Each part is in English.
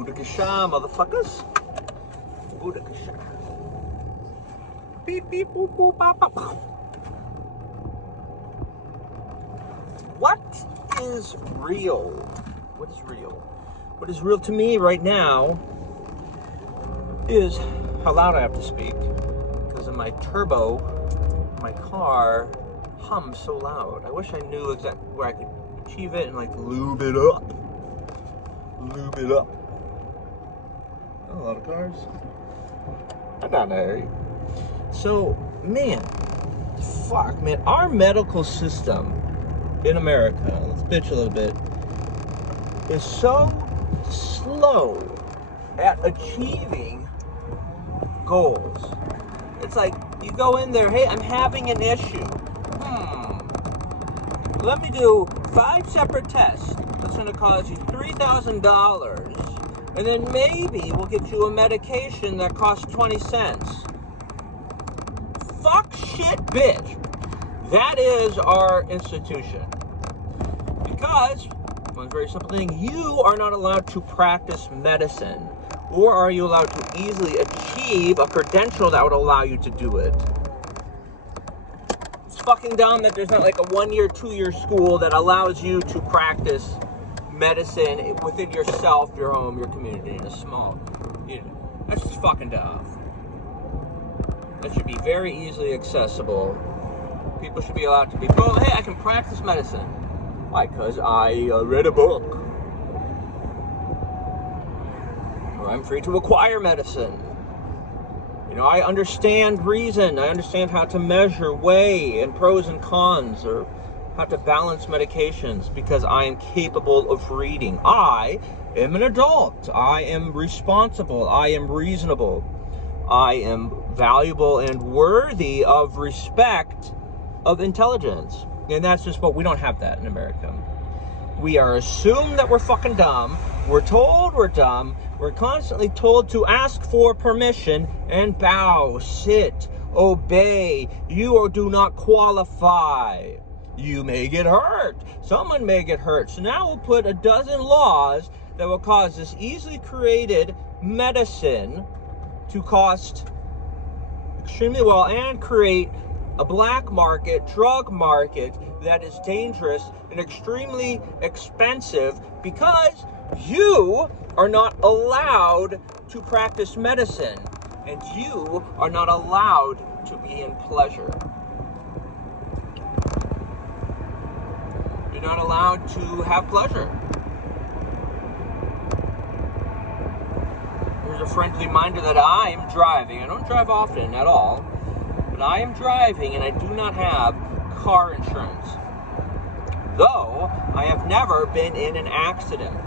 Boodakasha, motherfuckers. Boodakasha. Beep, beep, boop, boop, bop, bop. What is real? What is real? What is real to me right now is how loud I have to speak, because in my turbo, my car hums so loud. I wish I knew exactly where I could achieve it and like lube it up. Lube it up. Oh, a lot of cars. I'm down there. So, man, fuck, man, our medical system in America, let's bitch a little bit, is so slow at achieving goals. It's like, you go in there, hey, I'm having an issue. Let me do 5 separate tests. That's going to cost you $3,000. And then maybe we'll get you a medication that costs 20 cents. Fuck shit, bitch. That is our institution. Because, one very simple thing, you are not allowed to practice medicine. Or are you allowed to easily achieve a credential that would allow you to do it? It's fucking dumb that there's not like a 1-year, 2-year school that allows you to practice medicine within yourself, your home, your community, in a small, that's just fucking dumb. That should be very easily accessible. People should be allowed to be, oh, hey, I can practice medicine. Why? Because I read a book. Or I'm free to acquire medicine. I understand reason. I understand how to measure, weigh, and pros and cons, or how to balance medications, because I am capable of reading. I am an adult. I am responsible. I am reasonable. I am valuable and worthy of respect, of intelligence. And that's just what we don't have that in America. We are assumed that we're fucking dumb. We're told we're dumb. We're constantly told to ask for permission and bow, sit, obey. You do not qualify. You may get hurt. Someone may get hurt. So now we'll put a dozen laws that will cause this easily created medicine to cost extremely well and create a black market, drug market that is dangerous and extremely expensive, because you are not allowed to practice medicine and you are not allowed to be in pleasure. You're not allowed to have pleasure. Here's a friendly reminder that I am driving. I don't drive often at all, but I am driving and I do not have car insurance. Though I have never been in an accident.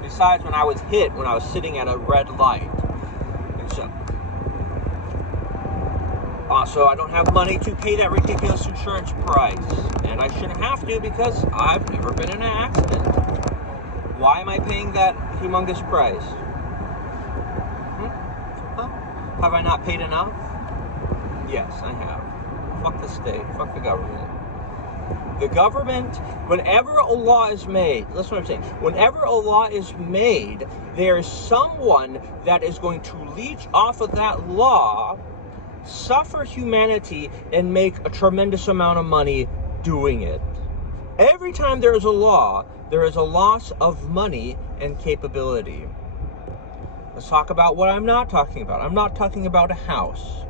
Besides when I was hit when I was sitting at a red light. And so, also, I don't have money to pay that ridiculous insurance price. And I shouldn't have to, because I've never been in an accident. Why am I paying that humongous price? Have I not paid enough? Yes, I have. Fuck the state. Fuck the government. The government, whenever a law is made, listen what I'm saying, whenever a law is made, there is someone that is going to leech off of that law, suffer humanity, and make a tremendous amount of money doing it. Every time there is a law, there is a loss of money and capability. Let's talk about what I'm not talking about. I'm not talking about a house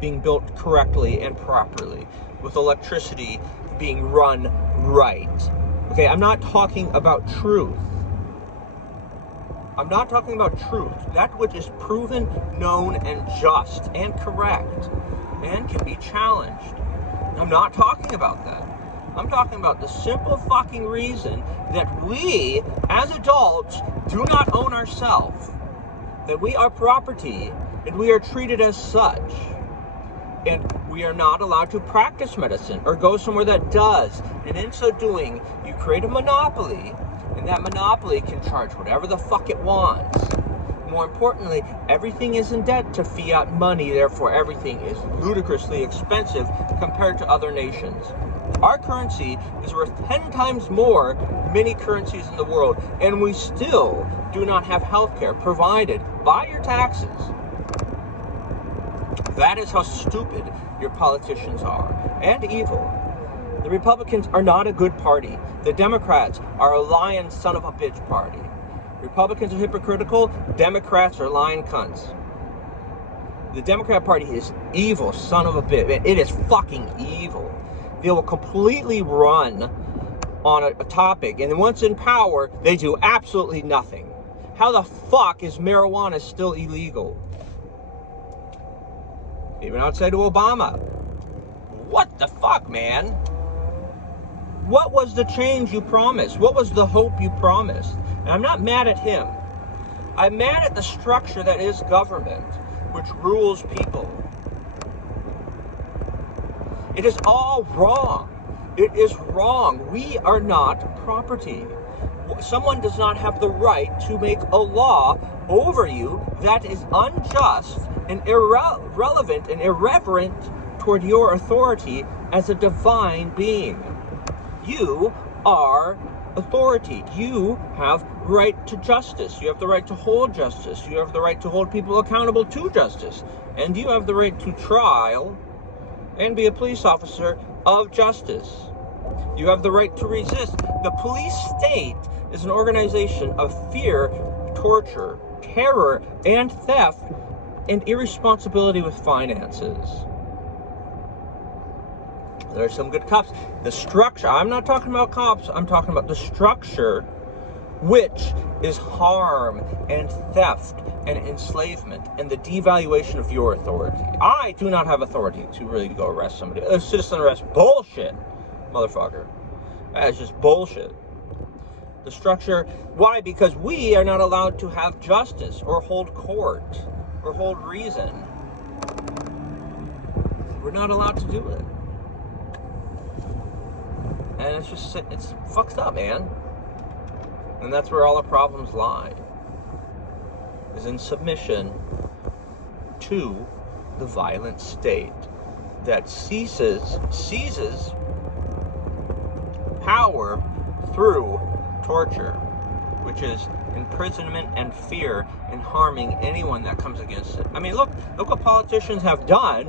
being built correctly and properly, with electricity being run right. Okay, I'm not talking about truth. I'm not talking about truth. That which is proven, known, and just, and correct, and can be challenged. I'm not talking about that. I'm talking about the simple fucking reason that we, as adults, do not own ourselves. That we are property, and we are treated as such. And we are not allowed to practice medicine or go somewhere that does. And in so doing, you create a monopoly, and that monopoly can charge whatever the fuck it wants. More importantly, everything is in debt to fiat money, therefore everything is ludicrously expensive compared to other nations. Our currency is worth 10 times more than many currencies in the world, and we still do not have health care provided by your taxes. That is how stupid your politicians are, and evil. The Republicans are not a good party. The Democrats are a lying son of a bitch party. Republicans are hypocritical, Democrats are lying cunts. The Democrat Party is evil, son of a bitch. It is fucking evil. They will completely run on a topic, and once in power, they do absolutely nothing. How the fuck is marijuana still illegal? Even outside of Obama. What the fuck, man? What was the change you promised? What was the hope you promised? And I'm not mad at him. I'm mad at the structure that is government, which rules people. It is all wrong. It is wrong. We are not property. Someone does not have the right to make a law over you that is unjust and irrelevant and irreverent toward your authority as a divine being. You are authority. You have right to justice. You have the right to hold justice. You have the right to hold people accountable to justice. And you have the right to trial and be a police officer of justice. You have the right to resist. The police state is an organization of fear, torture, terror, and theft, and irresponsibility with finances. There are some good cops. The structure, I'm not talking about cops, I'm talking about the structure, which is harm and theft and enslavement and the devaluation of your authority. I do not have authority to really go arrest somebody. A citizen arrest, bullshit, motherfucker. That is just bullshit. The structure, why? Because we are not allowed to have justice or hold court or hold reason. We're not allowed to do it. And it's just, it's fucked up, man. And that's where all the problems lie, is in submission to the violent state that seizes power through torture, which is imprisonment and fear and harming anyone that comes against it. I mean, look what politicians have done.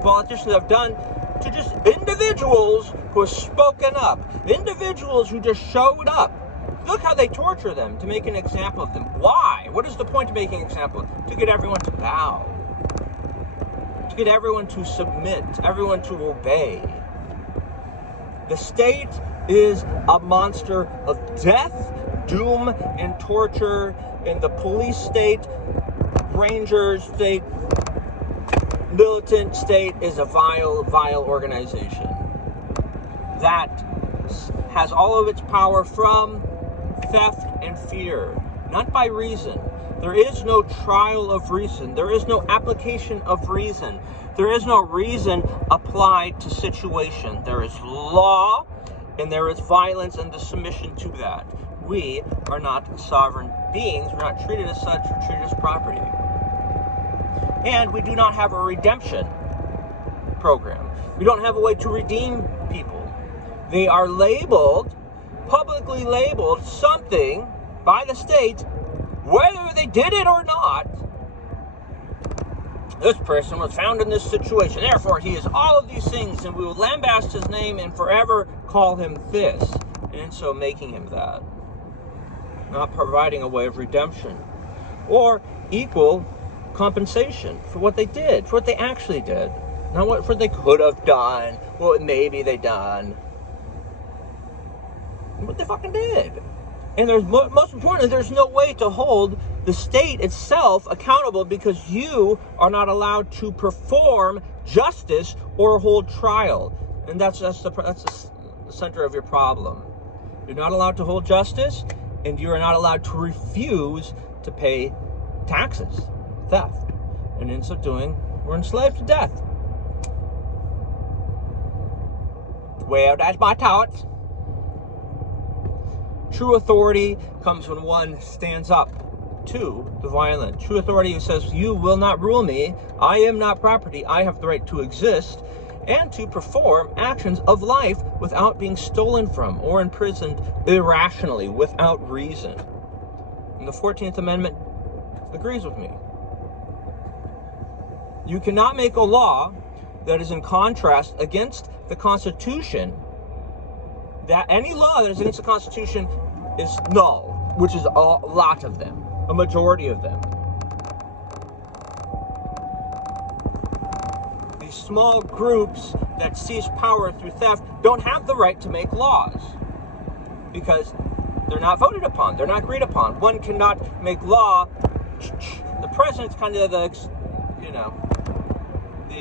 Politicians have done to just individuals who have spoken up, individuals who just showed up. Look how they torture them to make an example of them. Why? What is the point of making an example? To get everyone to bow. To get everyone to submit, everyone to obey. The state is a monster of death, doom, and torture, and the police state, Rangers state, militant state is a vile, vile organization that has all of its power from theft and fear, not by reason. There is no trial of reason. There is no application of reason. There is no reason applied to situation. There is law and there is violence and the submission to that. We are not sovereign beings. We're not treated as such. We're treated as property. And we do not have a redemption program. We don't have a way to redeem people. They are labeled, publicly labeled something by the state, whether they did it or not. This person was found in this situation, therefore he is all of these things, and we will lambast his name and forever call him this, and in so making him that. Not providing a way of redemption or equal compensation for what they did, for what they actually did, not what they could have done, what maybe they done, what they fucking did. And there's most importantly, there's no way to hold the state itself accountable because you are not allowed to perform justice or hold trial, and that's the center of your problem. You're not allowed to hold justice, and you are not allowed to refuse to pay taxes, theft, and in so doing, we're enslaved to death. Well, that's my thoughts. True authority comes when one stands up to the violent. True authority says, you will not rule me. I am not property. I have the right to exist. and to perform actions of life without being stolen from or imprisoned irrationally without reason. And the 14th Amendment agrees with me. You cannot make a law that is in contrast against the Constitution. That any law that is against the Constitution is null, which is a lot of them, a majority of them. These small groups that seize power through theft don't have the right to make laws because they're not voted upon, they're not agreed upon. One cannot make law. The president's kind of the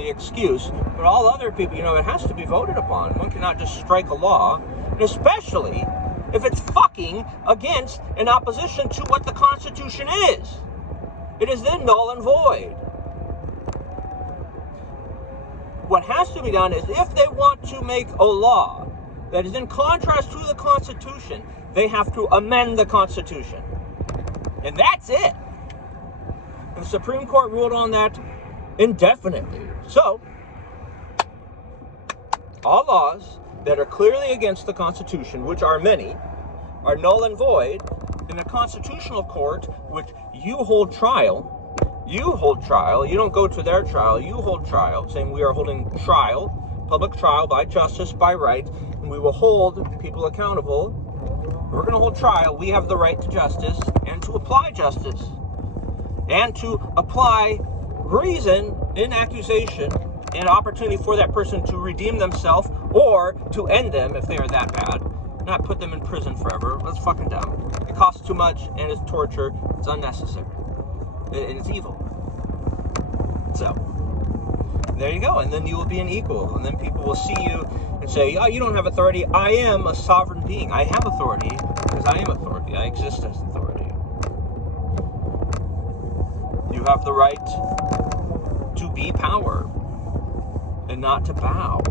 excuse, but all other people, it has to be voted upon. One cannot just strike a law, and especially if it's fucking against in opposition to what the Constitution is. It is then null and void. What has to be done is, if they want to make a law that is in contrast to the Constitution, they have to amend the Constitution. And that's it. The Supreme Court ruled on that indefinitely. So, all laws that are clearly against the Constitution, which are many, are null and void. In a constitutional court, which you hold trial, you don't go to their trial, you hold trial, saying we are holding trial, public trial by justice, by right, and we will hold people accountable. We're going to hold trial. We have the right to justice and to apply justice and to apply reason in accusation and opportunity for that person to redeem themselves or to end them if they are that bad. Not put them in prison forever. That's fucking dumb. It costs too much and it's torture. It's unnecessary. And it's evil. So, there you go. And then you will be an equal. And then people will see you and say, oh, you don't have authority. I am a sovereign being. I have authority because I am authority. I exist as authority. You have the right to be power and not to bow.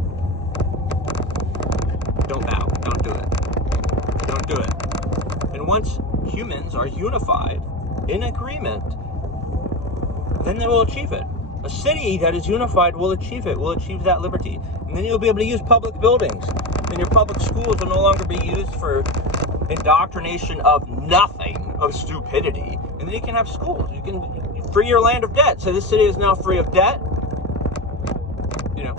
Don't bow. Don't do it. Don't do it. And once humans are unified in agreement, then they will achieve it. A city that is unified will achieve it, will achieve that liberty. And then you'll be able to use public buildings. And your public schools will no longer be used for indoctrination of nothing, of stupidity. And then you can have schools. You can free your land of debt. So this city is now free of debt.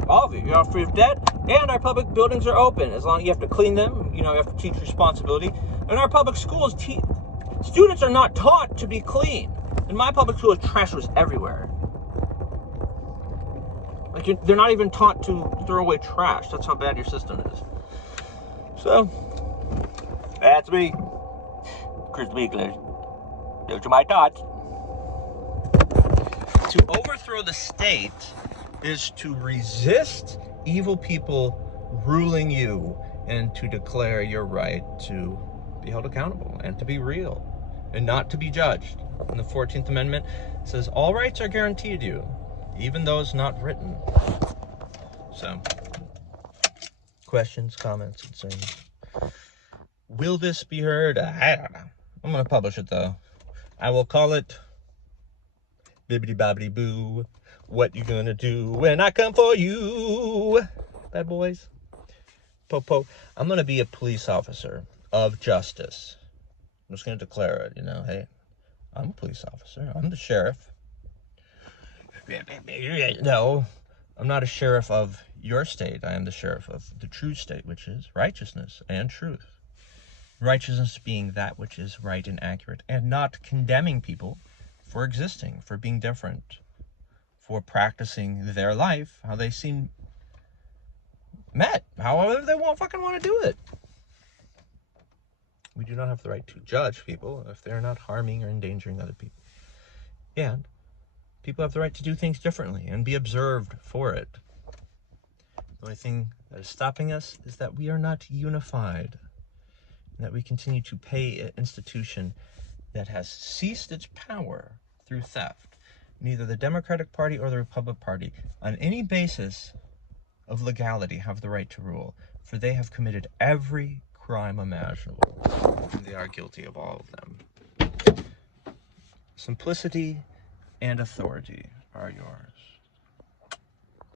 All of you, you're all free of debt. And our public buildings are open. As long as you have to clean them, you have to teach responsibility. And our public schools, students are not taught to be clean. In my public school, trash was everywhere. They're not even taught to throw away trash. That's how bad your system is. So, that's me, Chris Meekler. Those are my thoughts. To overthrow the state is to resist evil people ruling you and to declare your right to be held accountable and to be real and not to be judged. And the 14th Amendment says all rights are guaranteed you, even those not written. So, questions, comments, concerns? Will this be heard? I don't know. I'm going to publish it, though. I will call it Bibbidi Bobbidi Boo. What you gonna do when I come for you? Bad boys. Popo. I'm going to be a police officer of justice. I'm just going to declare it, hey, I'm a police officer. I'm the sheriff. No, I'm not a sheriff of your state. I am the sheriff of the true state, which is righteousness and truth. Righteousness being that which is right and accurate, and not condemning people for existing, for being different, for practicing their life how they seem met, however they want to do it. We do not have the right to judge people if they're not harming or endangering other people. And people have the right to do things differently and be observed for it. The only thing that is stopping us is that we are not unified, and that we continue to pay an institution that has ceased its power through theft. Neither the Democratic Party or the Republican Party, on any basis of legality, have the right to rule, for they have committed every crime imaginable, and they are guilty of all of them. Simplicity and authority are yours.